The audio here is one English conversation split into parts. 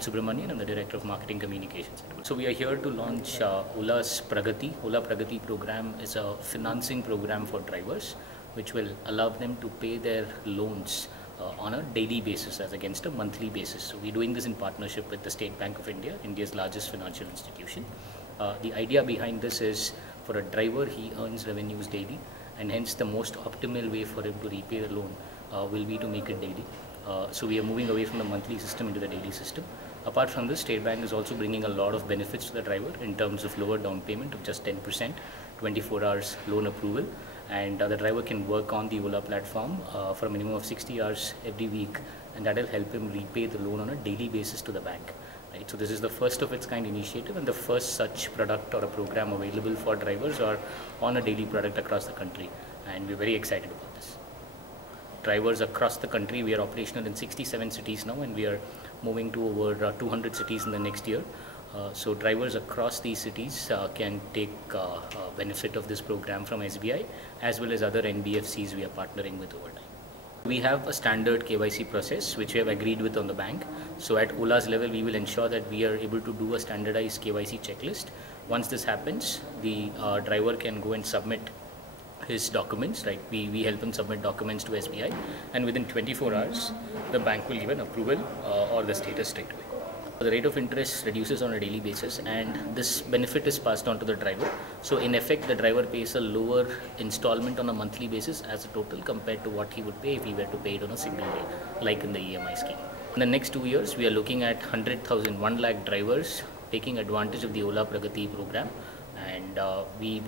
Subramanian, I'm the Director of Marketing Communications. So we are here to launch Ola's Pragati. Ola Pragati program is a financing program for drivers which will allow them to pay their loans on a daily basis as against a monthly basis. So we're doing this in partnership with the State Bank of India, India's largest financial institution. The idea behind this is for a driver, he earns revenues daily, and hence the most optimal way for him to repay the loan will be to make it daily. So we are moving away from the monthly system into the daily system. Apart from this, State Bank is also bringing a lot of benefits to the driver in terms of lower down payment of just 10%, 24 hours loan approval, and the driver can work on the Ola platform for a minimum of 60 hours every week, and that will help him repay the loan on a daily basis to the bank. Right? So this is the first of its kind initiative and the first such product or a program available for drivers or on a daily product across the country, and we're very excited about this. Drivers across the country, we are operational in 67 cities now, and we are moving to over 200 cities in the next year. So drivers across these cities can take benefit of this program from SBI as well as other NBFCs we are partnering with over time. We have a standard KYC process which we have agreed with on the bank. So at Ola's level, we will ensure that we are able to do a standardized KYC checklist. Once this happens, the driver can go and submit his documents, right? We help him submit documents to SBI, and within 24 hours, the bank will give an approval or the status straight away. The rate of interest reduces on a daily basis, and this benefit is passed on to the driver. So in effect, the driver pays a lower installment on a monthly basis as a total compared to what he would pay if he were to pay it on a single day, like in the EMI scheme. In the next 2 years, we are looking at 100,000, 1 lakh drivers taking advantage of the Ola Pragati program. And we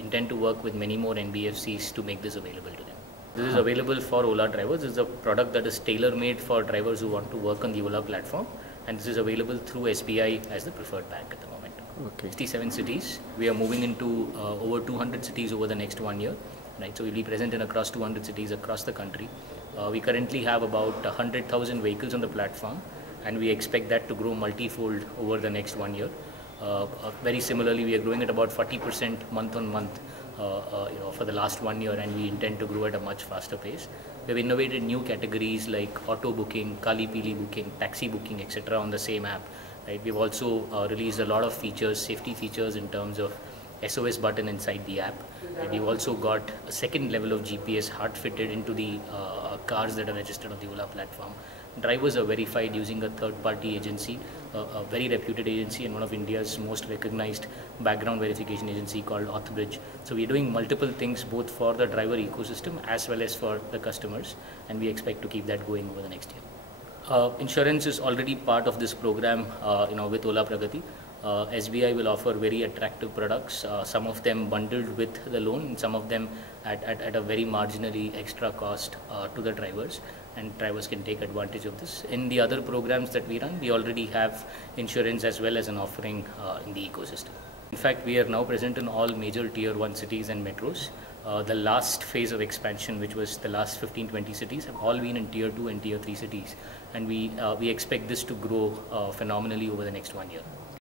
intend to work with many more NBFCs to make this available to them. This is available for Ola drivers. This is a product that is tailor-made for drivers who want to work on the Ola platform, and this is available through SBI as the preferred bank at the moment. Okay. 67 cities. We are moving into over 200 cities over the next 1 year. Right, so we'll be present in across 200 cities across the country. We currently have about 100,000 vehicles on the platform, and we expect that to grow multifold over the next 1 year. Very similarly, we are growing at about 40% month on month for the last 1 year, and we intend to grow at a much faster pace. We have innovated new categories like auto booking, Kali Pili booking, taxi booking, etc. on the same app. Right? We've also released a lot of features, safety features in terms of SOS button inside the app. And we've also got a second level of GPS hard fitted into the cars that are registered on the Ola platform. Drivers are verified using a third-party agency, a very reputed agency and one of India's most recognized background verification agency called Authbridge. So we're doing multiple things both for the driver ecosystem as well as for the customers, and we expect to keep that going over the next year. Insurance is already part of this program, with Ola Pragati. SBI will offer very attractive products, some of them bundled with the loan, and some of them at a very marginally extra cost to the drivers, and drivers can take advantage of this. In the other programs that we run, we already have insurance as well as an offering in the ecosystem. In fact, we are now present in all major tier 1 cities and metros. The last phase of expansion, which was the last 15-20 cities, have all been in tier 2 and tier 3 cities, and we expect this to grow phenomenally over the next 1 year.